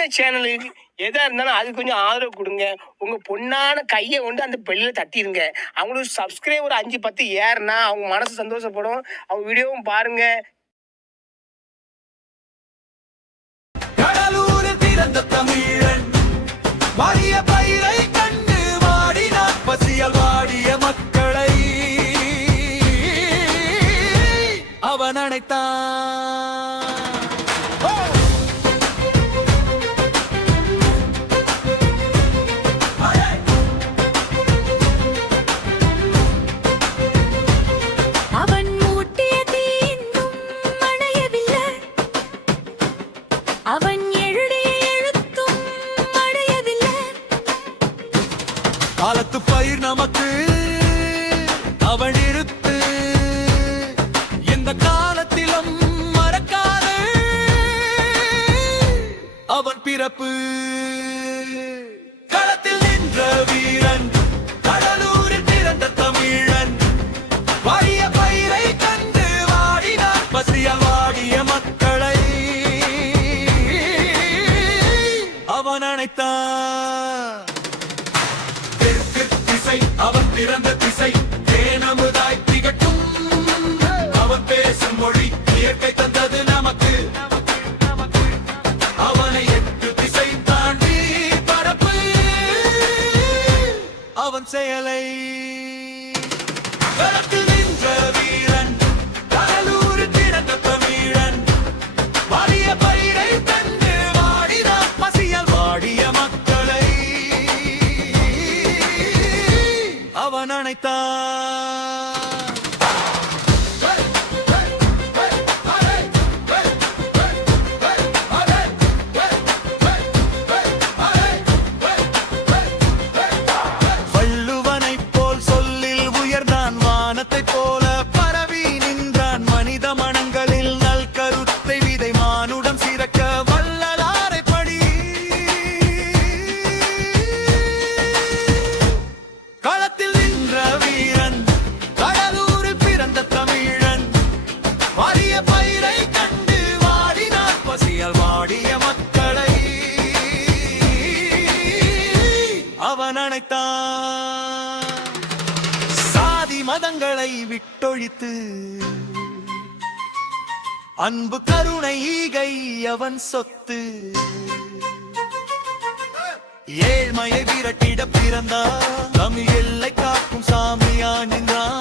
சின்ன சேனலுக்கு எதா இருந்தாலும் அது கொஞ்சம் ஆதரவு கொடுங்க. உங்க பொண்ணான கையை கொண்டு அந்த பெல்லில் தட்டிடுங்க அவங்களுக்கு சப்ஸ்கிரைபர் அஞ்சு பத்து ஏறுனா அவங்க மனசு சந்தோஷப்படும். அவங்க வீடியோவும் பாருங்க. கடலூரில் தமிழன் பயிரை கண்டு வாடினான் பசியால் வாடிய மக்களை. அவன் அணைத்தான். அவன் எழுதிய எழுத்தும் அடையவில்லை காலத்து பயிர் நமக்கு அவன் இருத்து எந்த காலத்திலும் மறக்காது. அவன் பிறப்பு களத்தில் நின்ற வீரன். அவன் அணைத்தான். தெற்கு திசை அவன் பிறந்த திசை. தேனமுதாய் திகட்டும். அவன் பேசும் மொழி இயற்கை தந்தது நமக்கு. அவனை எட்டு திசை தாண்டி பரப்பு. அவன் செயலை அவன் விட்டொழித்து. அன்பு கருணை ஈகை அவன் சொத்து. ஏழ்மையை விரட்டிட பிறந்தா தமிழ் எல்லை காக்கும் சாமியானுங்கிறான்